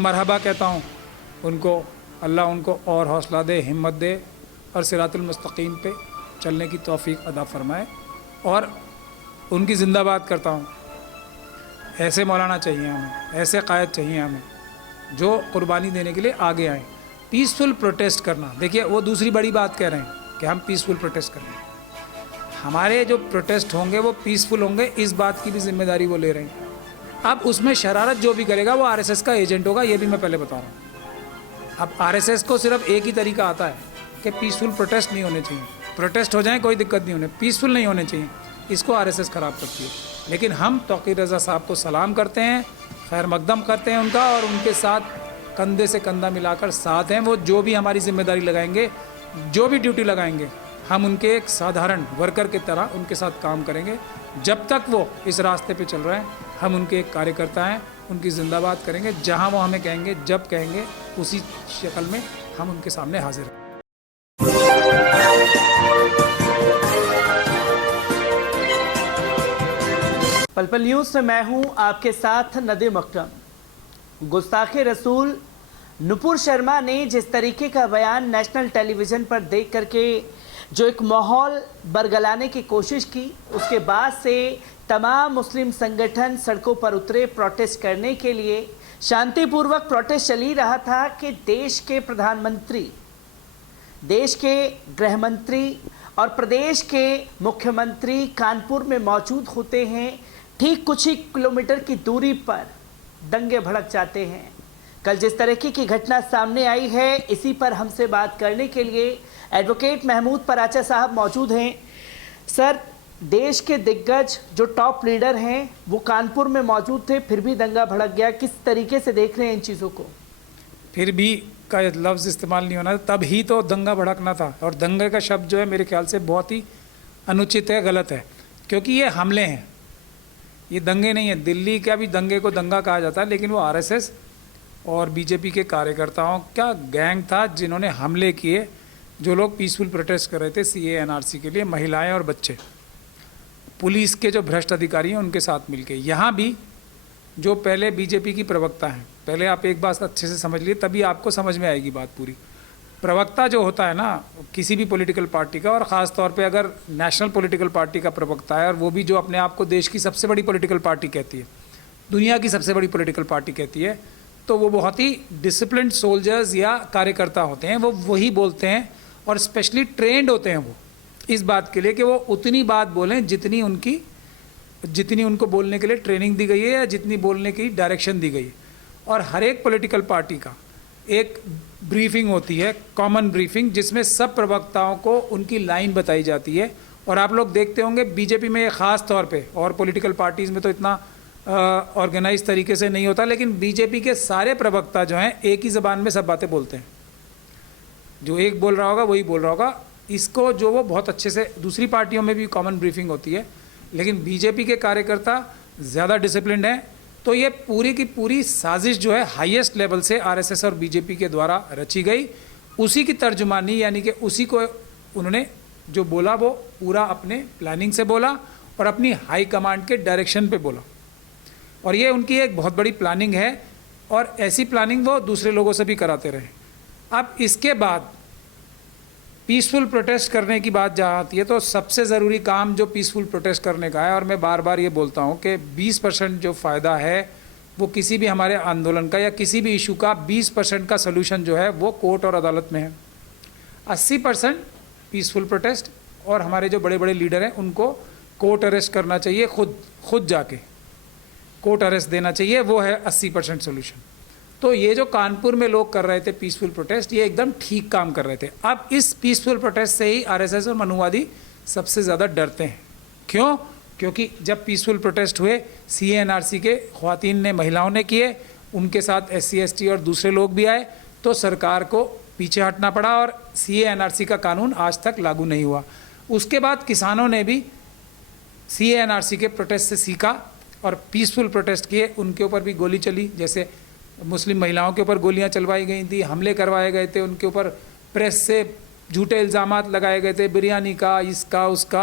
मरहबा कहता हूँ उनको। अल्लाह उनको और हौसला दे, हिम्मत दे और सिरातुल मुस्तकीम पे चलने की तौफीक अदा फरमाए। और उनकी ज़िंदाबाद करता हूँ। ऐसे मौलाना चाहिए हमें, ऐसे कायद चाहिए हमें जो कुर्बानी देने के लिए आगे आएँ। पीसफुल प्रोटेस्ट करना, देखिए वो दूसरी बड़ी बात कह रहे हैं कि हम पीसफुल प्रोटेस्ट कर रहे हैं। हमारे जो प्रोटेस्ट होंगे वो पीसफुल होंगे, इस बात की भी जिम्मेदारी वो ले रहे हैं। अब उसमें शरारत जो भी करेगा वो आरएसएस का एजेंट होगा, ये भी मैं पहले बता रहा हूँ। अब आरएसएस को सिर्फ एक ही तरीका आता है कि पीसफुल प्रोटेस्ट नहीं होने चाहिए। प्रोटेस्ट हो जाए कोई दिक्कत नहीं होने, पीसफुल नहीं होने चाहिए, इसको आरएसएस ख़राब करती है। लेकिन हम तौक़ीर रज़ा साहब को सलाम करते हैं, खैर मकदम करते हैं उनका, और उनके साथ कंधे से कंधा मिलाकर साथ हैं। वो जो भी हमारी जिम्मेदारी लगाएंगे, जो भी ड्यूटी लगाएंगे, हम उनके एक साधारण वर्कर की तरह उनके साथ काम करेंगे। जब तक वो इस रास्ते पे चल रहे हैं, हम उनके एक कार्यकर्ता हैं, उनकी जिंदाबाद करेंगे। जहां वो हमें कहेंगे, जब कहेंगे, उसी शक्ल में हम उनके सामने हाजिर हैं। पल पल न्यूज़ में मैं हूं आपके साथ नदीम अकरम। गुस्ताखे रसूल नुपुर शर्मा ने जिस तरीके का बयान नेशनल टेलीविज़न पर देख करके जो एक माहौल बरगलाने की कोशिश की, उसके बाद से तमाम मुस्लिम संगठन सड़कों पर उतरे प्रोटेस्ट करने के लिए। शांतिपूर्वक प्रोटेस्ट चल ही रहा था कि देश के प्रधानमंत्री, देश के गृह मंत्री और प्रदेश के मुख्यमंत्री कानपुर में मौजूद होते हैं। ठीक कुछ ही किलोमीटर की दूरी पर दंगे भड़क जाते हैं। कल जिस तरीके की घटना सामने आई है, इसी पर हमसे बात करने के लिए एडवोकेट महमूद पराचा साहब मौजूद हैं। सर, देश के दिग्गज जो टॉप लीडर हैं वो कानपुर में मौजूद थे, फिर भी दंगा भड़क गया। किस तरीके से देख रहे हैं इन चीज़ों को? फिर भी का लफ्ज़ इस्तेमाल नहीं होना था, तब ही तो दंगा भड़कना था। और दंगे का शब्द जो है मेरे ख्याल से बहुत ही अनुचित है, गलत है, क्योंकि ये हमले हैं, ये दंगे नहीं है। दिल्ली का भी दंगे को दंगा कहा जाता है, लेकिन वो आरएसएस और बीजेपी के कार्यकर्ताओं का गैंग था जिन्होंने हमले किए। जो लोग पीसफुल प्रोटेस्ट कर रहे थे सीए एनआरसी के लिए, महिलाएं और बच्चे, पुलिस के जो भ्रष्ट अधिकारी हैं उनके साथ मिलके। यहाँ भी जो पहले बीजेपी की प्रवक्ता हैं, पहले आप एक बात अच्छे से समझ लिए, तभी आपको समझ में आएगी बात पूरी। प्रवक्ता जो होता है ना किसी भी पॉलिटिकल पार्टी का, और ख़ास तौर पे अगर नेशनल पॉलिटिकल पार्टी का प्रवक्ता है, और वो भी जो अपने आप को देश की सबसे बड़ी पॉलिटिकल पार्टी कहती है, दुनिया की सबसे बड़ी पॉलिटिकल पार्टी कहती है, तो वो बहुत ही डिसिप्लिन्ड सोल्जर्स या कार्यकर्ता होते हैं। वो वही बोलते हैं और स्पेशली ट्रेंड होते हैं वो इस बात के लिए कि वो उतनी बात बोलें जितनी उनको बोलने के लिए ट्रेनिंग दी गई है या जितनी बोलने की डायरेक्शन दी गई है। और हर एक पॉलिटिकल पार्टी का एक ब्रीफिंग होती है, कॉमन ब्रीफिंग, जिसमें सब प्रवक्ताओं को उनकी लाइन बताई जाती है। और आप लोग देखते होंगे बीजेपी में ये ख़ास तौर पे, और पॉलिटिकल पार्टीज़ में तो इतना ऑर्गेनाइज तरीके से नहीं होता, लेकिन बीजेपी के सारे प्रवक्ता जो हैं एक ही ज़बान में सब बातें बोलते हैं। जो एक बोल रहा होगा वही बोल रहा होगा। इसको जो वो बहुत अच्छे से, दूसरी पार्टियों में भी कॉमन ब्रीफिंग होती है, लेकिन बीजेपी के कार्यकर्ता ज़्यादा डिसिप्लिन्ड हैं। तो ये पूरी की पूरी साजिश जो है हाईएस्ट लेवल से आरएसएस और बीजेपी के द्वारा रची गई, उसी की तर्जुमानी, यानी कि उसी को उन्होंने जो बोला वो पूरा अपने प्लानिंग से बोला और अपनी हाई कमांड के डायरेक्शन पे बोला। और ये उनकी एक बहुत बड़ी प्लानिंग है, और ऐसी प्लानिंग वो दूसरे लोगों से भी कराते रहे। अब इसके बाद पीसफुल प्रोटेस्ट करने की बात जहाँ आती है, तो सबसे ज़रूरी काम जो पीसफुल प्रोटेस्ट करने का है, और मैं बार बार ये बोलता हूँ कि 20% जो फ़ायदा है वो किसी भी हमारे आंदोलन का या किसी भी इशू का, 20% का सलूशन जो है वो कोर्ट और अदालत में है। 80% पीसफुल प्रोटेस्ट, और हमारे जो बड़े बड़े लीडर हैं उनको कोर्ट अरेस्ट करना चाहिए, खुद जाके कोर्ट अरेस्ट देना चाहिए, वो है 80% सोल्यूशन। तो ये जो कानपुर में लोग कर रहे थे पीसफुल प्रोटेस्ट, ये एकदम ठीक काम कर रहे थे। अब इस पीसफुल प्रोटेस्ट से ही आरएसएस और मनुवादी सबसे ज़्यादा डरते हैं। क्यों? क्योंकि जब पीसफुल प्रोटेस्ट हुए, सीए एनआरसी के ख्वातीन ने, महिलाओं ने किए, उनके साथ SC ST और दूसरे लोग भी आए, तो सरकार को पीछे हटना पड़ा और सीए एनआरसी का कानून आज तक लागू नहीं हुआ। उसके बाद किसानों ने भी सीए एनआरसी के प्रोटेस्ट से सीखा और पीसफुल प्रोटेस्ट किए। उनके ऊपर भी गोली चली, जैसे मुस्लिम महिलाओं के ऊपर गोलियां चलवाई गई थी, हमले करवाए गए थे, उनके ऊपर प्रेस से झूठे इल्ज़ामात लगाए गए थे, बिरयानी का, इसका उसका,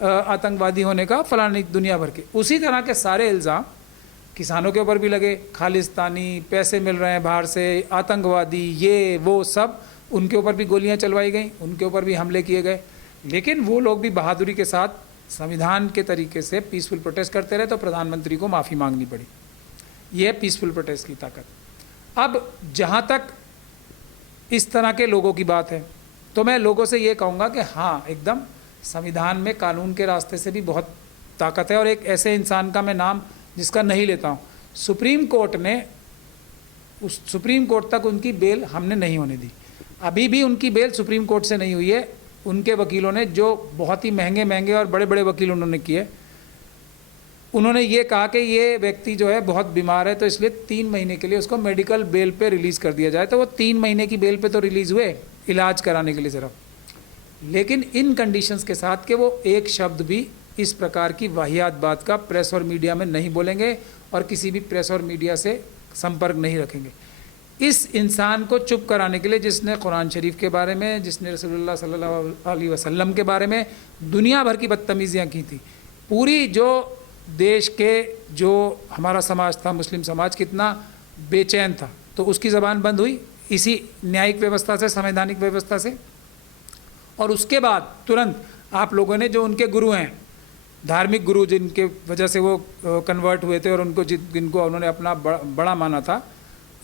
आतंकवादी होने का, फलानी दुनिया भर के। उसी तरह के सारे इल्ज़ाम किसानों के ऊपर भी लगे, खालिस्तानी, पैसे मिल रहे हैं बाहर से, आतंकवादी, ये वो सब, उनके ऊपर भी गोलियां चलवाई गई, उनके ऊपर भी हमले किए गए। लेकिन वो लोग भी बहादुरी के साथ संविधान के तरीके से पीसफुल प्रोटेस्ट करते रहे, तो प्रधानमंत्री को माफ़ी मांगनी पड़ी। ये है पीसफुल प्रोटेस्ट की ताकत। अब जहाँ तक इस तरह के लोगों की बात है, तो मैं लोगों से ये कहूँगा कि हाँ, एकदम संविधान में कानून के रास्ते से भी बहुत ताकत है। और एक ऐसे इंसान का मैं नाम जिसका नहीं लेता हूँ, सुप्रीम कोर्ट ने, उस सुप्रीम कोर्ट तक उनकी बेल हमने नहीं होने दी। अभी भी उनकी बेल सुप्रीम कोर्ट से नहीं हुई है। उनके वकीलों ने, जो बहुत ही महंगे महंगे और बड़े बड़े वकील उन्होंने किए, उन्होंने ये कहा कि ये व्यक्ति जो है बहुत बीमार है, तो इसलिए 3 महीने के लिए उसको मेडिकल बेल पे रिलीज़ कर दिया जाए। तो वो 3 महीने की बेल पे तो रिलीज़ हुए, इलाज कराने के लिए सिर्फ, लेकिन इन कंडीशंस के साथ कि वो एक शब्द भी इस प्रकार की वाहियात बात का प्रेस और मीडिया में नहीं बोलेंगे और किसी भी प्रेस और मीडिया से संपर्क नहीं रखेंगे। इस इंसान को चुप कराने के लिए, जिसने कुरान शरीफ के बारे में, जिसने रसूलुल्लाह सल्लल्लाहु अलैहि वसल्लम के बारे में दुनिया भर की बदतमीज़ियाँ की थी, पूरी जो देश के, जो हमारा समाज था, मुस्लिम समाज, कितना बेचैन था, तो उसकी ज़बान बंद हुई इसी न्यायिक व्यवस्था से, संवैधानिक व्यवस्था से। और उसके बाद तुरंत आप लोगों ने, जो उनके गुरु हैं, धार्मिक गुरु, जिनके वजह से वो कन्वर्ट हुए थे और उनको जिनको उन्होंने अपना बड़ा माना था,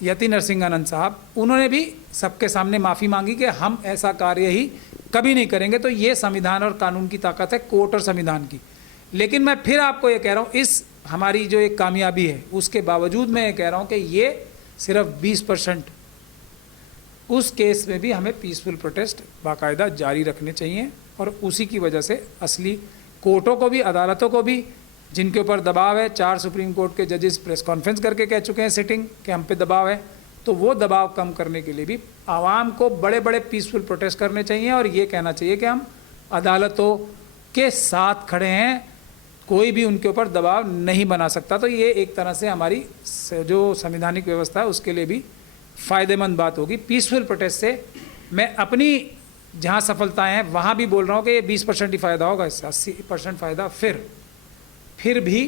यति नरसिंहानंद साहब, उन्होंने भी सबके सामने माफ़ी मांगी कि हम ऐसा कार्य ही कभी नहीं करेंगे। तो ये संविधान और कानून की ताकत है, कोर्ट और संविधान की। लेकिन मैं फिर आपको ये कह रहा हूँ, इस हमारी जो एक कामयाबी है, उसके बावजूद मैं ये कह रहा हूँ कि ये सिर्फ 20%, उस केस में भी हमें पीसफुल प्रोटेस्ट बाकायदा जारी रखने चाहिए। और उसी की वजह से असली कोर्टों को भी, अदालतों को भी, जिनके ऊपर दबाव है, 4 सुप्रीम कोर्ट के जजेस प्रेस कॉन्फ्रेंस करके कह चुके हैं सिटिंग कि हम पे दबाव है, तो वो दबाव कम करने के लिए भी आवाम को बड़े बड़े पीसफुल प्रोटेस्ट करने चाहिए और ये कहना चाहिए कि हम अदालतों के साथ खड़े हैं, कोई भी उनके ऊपर दबाव नहीं बना सकता। तो ये एक तरह से हमारी जो संवैधानिक व्यवस्था है उसके लिए भी फ़ायदेमंद बात होगी। पीसफुल प्रोटेस्ट से मैं अपनी जहाँ सफलताएँ हैं वहाँ भी बोल रहा हूँ कि ये 20% ही फ़ायदा होगा, इससे 80% फ़ायदा फिर भी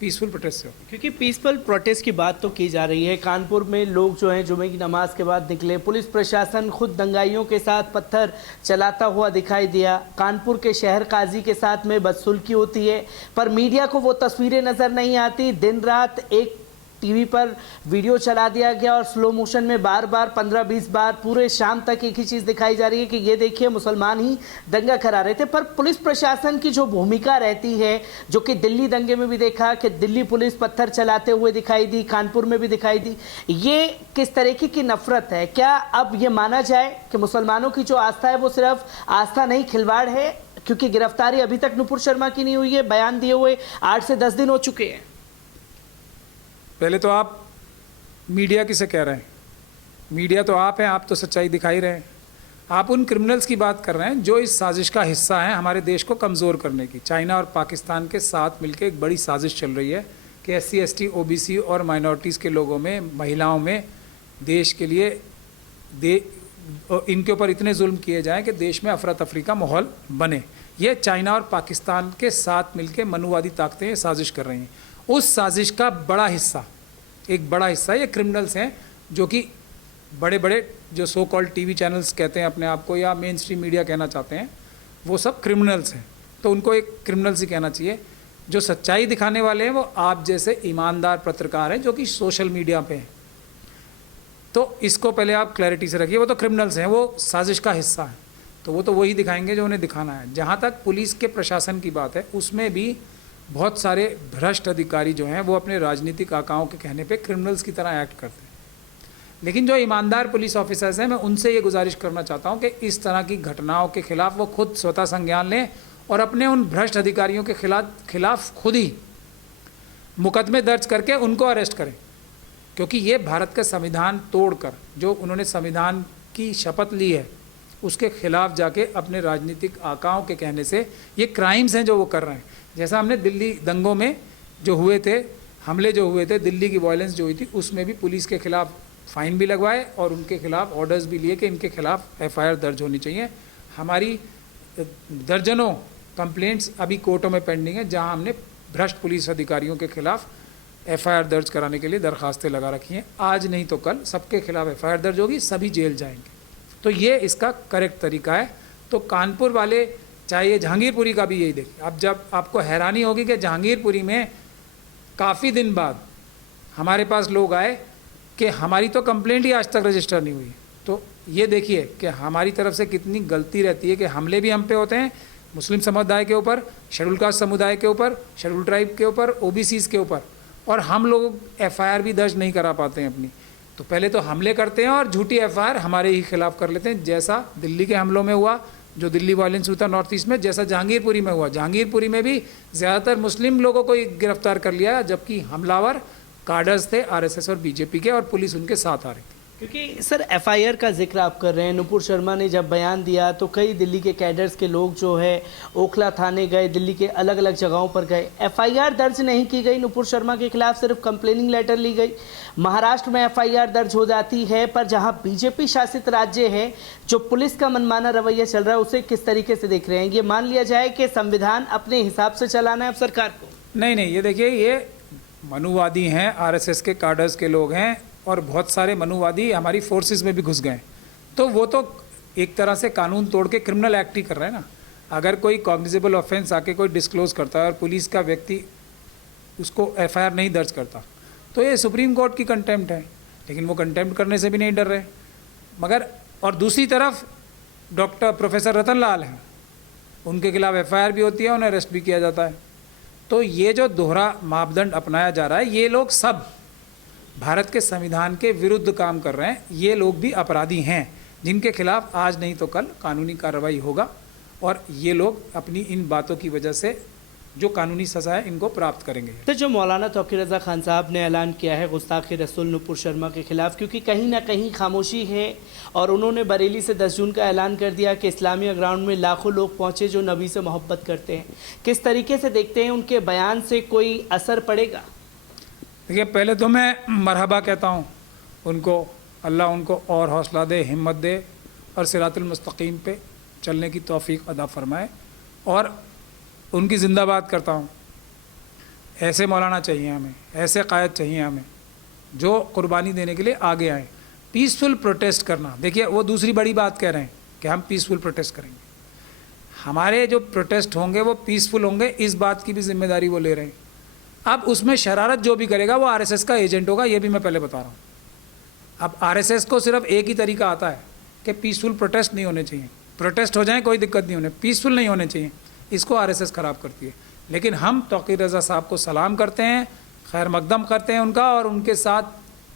पीसफुल प्रोटेस्ट से हो। क्योंकि पीसफुल प्रोटेस्ट की बात तो की जा रही है। कानपुर में लोग जो हैं जुमे की नमाज के बाद निकले, पुलिस प्रशासन खुद दंगाइयों के साथ पत्थर चलाता हुआ दिखाई दिया। कानपुर के शहर काजी के साथ में बदसुल्की होती है, पर मीडिया को वो तस्वीरें नज़र नहीं आती। दिन रात एक टीवी पर वीडियो चला दिया गया और स्लो मोशन में बार बार 15-20 बार पूरे शाम तक एक ही चीज़ दिखाई जा रही है कि ये देखिए मुसलमान ही दंगा करा रहे थे। पर पुलिस प्रशासन की जो भूमिका रहती है, जो कि दिल्ली दंगे में भी देखा कि दिल्ली पुलिस पत्थर चलाते हुए दिखाई दी, कानपुर में भी दिखाई दी, ये किस तरीके की नफरत है? क्या अब ये माना जाए कि मुसलमानों की जो आस्था है वो सिर्फ आस्था नहीं, खिलवाड़ है? क्योंकि गिरफ्तारी अभी तक नुपुर शर्मा की नहीं हुई है, बयान दिए हुए 8 से 10 दिन हो चुके हैं। पहले तो आप मीडिया किसे कह रहे हैं? मीडिया तो आप हैं, आप तो सच्चाई दिखा ही रहे हैं। आप उन क्रिमिनल्स की बात कर रहे हैं जो इस साजिश का हिस्सा हैं हमारे देश को कमज़ोर करने की। चाइना और पाकिस्तान के साथ मिलकर एक बड़ी साजिश चल रही है कि SC ST OBC और माइनॉरिटीज़ के लोगों में, महिलाओं में देश के लिए इनके ऊपर इतने जुल्म किए जाएं कि देश में अफरा तफरी का माहौल बने। ये चाइना और पाकिस्तान के साथ मिलकर मनुवादी ताकतें ये साजिश कर रही हैं। उस साजिश का बड़ा हिस्सा, एक बड़ा हिस्सा ये क्रिमिनल्स हैं, जो कि बड़े बड़े जो सो कॉल्ड TV चैनल्स कहते हैं अपने आप को, या मेन स्ट्रीम मीडिया कहना चाहते हैं, वो सब क्रिमिनल्स हैं। तो उनको एक क्रिमिनल्स ही कहना चाहिए। जो सच्चाई दिखाने वाले हैं वो आप जैसे ईमानदार पत्रकार हैं जो कि सोशल मीडिया पे हैं। तो इसको पहले आप क्लैरिटी से रखिए। वो तो क्रिमिनल्स हैं, वो साजिश का हिस्सा है, तो वो तो वही दिखाएंगे जो उन्हें दिखाना है। जहाँ तक पुलिस के प्रशासन की बात है, उसमें भी बहुत सारे भ्रष्ट अधिकारी जो हैं वो अपने राजनीतिक आकाओं के कहने पे क्रिमिनल्स की तरह एक्ट करते हैं। लेकिन जो ईमानदार पुलिस ऑफिसर्स हैं, मैं उनसे ये गुजारिश करना चाहता हूँ कि इस तरह की घटनाओं के खिलाफ वो खुद स्वतः संज्ञान लें और अपने उन भ्रष्ट अधिकारियों के खिलाफ खुद ही मुकदमे दर्ज करके उनको अरेस्ट करें। क्योंकि ये भारत का संविधान तोड़कर, जो उन्होंने संविधान की शपथ ली है, उसके खिलाफ जाके अपने राजनीतिक आकाओं के कहने से ये क्राइम्स हैं जो वो कर रहे हैं। जैसा हमने दिल्ली दंगों में जो हुए थे, हमले जो हुए थे, दिल्ली की वायलेंस जो हुई थी, उसमें भी पुलिस के खिलाफ फ़ाइन भी लगवाए और उनके खिलाफ ऑर्डर्स भी लिए कि इनके खिलाफ FIR दर्ज होनी चाहिए। हमारी दर्जनों कंप्लेंट्स अभी कोर्टों में पेंडिंग है जहां हमने भ्रष्ट पुलिस अधिकारियों के खिलाफ एफआईआर दर्ज कराने के लिए दरखास्तें लगा रखी हैं। आज नहीं तो कल सबके खिलाफ एफआईआर दर्ज होगी, सभी जेल जाएंगे। तो ये इसका करेक्ट तरीका है। तो कानपुर वाले, चाहे ये जहांगीरपुरी का भी यही देखिए। अब जब आपको हैरानी होगी कि जहांगीरपुरी में काफ़ी दिन बाद हमारे पास लोग आए कि हमारी तो कंप्लेंट ही आज तक रजिस्टर नहीं हुई। तो ये देखिए कि हमारी तरफ से कितनी गलती रहती है कि हमले भी हम पे होते हैं, मुस्लिम समुदाय के ऊपर, शेड्यूल कास्ट समुदाय के ऊपर, शेड्यूल ट्राइब के ऊपर, ओबीसीज़ के ऊपर, और हम लोग एफआईआर भी दर्ज नहीं करा पाते हैं अपनी। तो पहले तो हमले करते हैं और झूठी एफआईआर हमारे ही खिलाफ कर लेते हैं, जैसा दिल्ली के हमलों में हुआ, जो दिल्ली वायलेंस हुआ था नॉर्थ ईस्ट में, जैसा जहांगीरपुरी में हुआ। जहांगीरपुरी में भी ज़्यादातर मुस्लिम लोगों को गिरफ्तार कर लिया, जबकि हमलावर काडर्स थे आरएसएस और बीजेपी के, और पुलिस उनके साथ आ रही थी। क्योंकि सर एफआईआर का जिक्र आप कर रहे हैं, नुपुर शर्मा ने जब बयान दिया तो कई दिल्ली के कैडर्स के लोग जो है ओखला थाने गए, दिल्ली के अलग अलग जगहों पर गए। एफआईआर दर्ज नहीं की गई नुपुर शर्मा के खिलाफ, सिर्फ कंप्लेनिंग लेटर ली गई। महाराष्ट्र में एफआईआर दर्ज हो जाती है, पर जहां बीजेपी शासित राज्य है, जो पुलिस का मनमाना रवैया चल रहा है, उसे किस तरीके से देख रहे हैं? ये मान लिया जाए कि संविधान अपने हिसाब से चलाना है अब सरकार को? नहीं, ये देखिए, ये मनुवादी हैं, आरएसएस के काडर्स के लोग हैं, और बहुत सारे मनुवादी हमारी फोर्सेस में भी घुस गए। तो वो तो एक तरह से कानून तोड़ के क्रिमिनल एक्ट ही कर रहे हैं ना। अगर कोई कॉग्निजेबल ऑफेंस आके कोई डिस्क्लोज करता है और पुलिस का व्यक्ति उसको एफआईआर नहीं दर्ज करता, तो ये सुप्रीम कोर्ट की कंटेम्प्ट है। लेकिन वो कंटेम्प्ट करने से भी नहीं डर रहे। मगर और दूसरी तरफ डॉक्टर प्रोफेसर रतन लाल हैं, उनके खिलाफ एफआईआर भी होती है, उन्हें अरेस्ट भी किया जाता है। तो ये जो दोहरा मापदंड अपनाया जा रहा है, ये लोग सब भारत के संविधान के विरुद्ध काम कर रहे हैं। ये लोग भी अपराधी हैं, जिनके खिलाफ आज नहीं तो कल कानूनी कार्रवाई होगा, और ये लोग अपनी इन बातों की वजह से जो कानूनी सज़ा है इनको प्राप्त करेंगे। तो जो मौलाना तौकीर रज़ा खान साहब ने ऐलान किया है गुस्ताखी रसूल नुपुर शर्मा के खिलाफ, क्योंकि कहीं ना कहीं खामोशी है, और उन्होंने बरेली से 10 जून का ऐलान कर दिया कि इस्लामिया ग्राउंड में लाखों लोग पहुंचे जो नबी से मोहब्बत करते हैं। किस तरीके से देखते हैं, उनके बयान से कोई असर पड़ेगा? देखिए, पहले तो मैं मरहबा कहता हूँ उनको, अल्लाह उनको और हौसला दे, हिम्मत दे, और सिरातुल मुस्तकीम पे चलने की तौफीक अदा फरमाए, और उनकी जिंदाबाद करता हूँ। ऐसे मौलाना चाहिए हमें, ऐसे कायद चाहिए हमें, जो कुर्बानी देने के लिए आगे आए। पीसफुल प्रोटेस्ट करना, देखिए वो दूसरी बड़ी बात कह रहे हैं कि हम पीसफुल प्रोटेस्ट करेंगे। हमारे जो प्रोटेस्ट होंगे वो पीसफुल होंगे, इस बात की भी जिम्मेदारी वो ले रहे हैं। अब उसमें शरारत जो भी करेगा वो आरएसएस का एजेंट होगा, ये भी मैं पहले बता रहा हूँ। अब आरएसएस को सिर्फ एक ही तरीका आता है कि पीसफुल प्रोटेस्ट नहीं होने चाहिए। प्रोटेस्ट हो जाए कोई दिक्कत नहीं होने, पीसफुल नहीं होने चाहिए। इसको आरएसएस ख़राब करती है। लेकिन हम तौकीर रज़ा साहब को सलाम करते हैं, खैर मकदम करते हैं उनका, और उनके साथ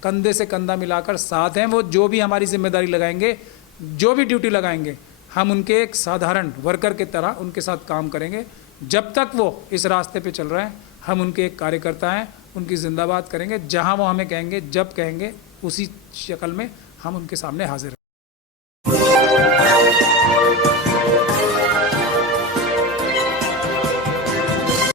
कंधे से कंधा मिलाकर साथ हैं। वो जो भी हमारी जिम्मेदारी लगाएंगे, जो भी ड्यूटी लगाएंगे, हम उनके एक साधारण वर्कर की तरह उनके साथ काम करेंगे। जब तक वो इस रास्ते पे चल रहे हैं, हम उनके एक कार्यकर्ता हैं, उनकी जिंदाबाद करेंगे। जहां वो हमें कहेंगे, जब कहेंगे, उसी शक्ल में हम उनके सामने हाजिर हैं।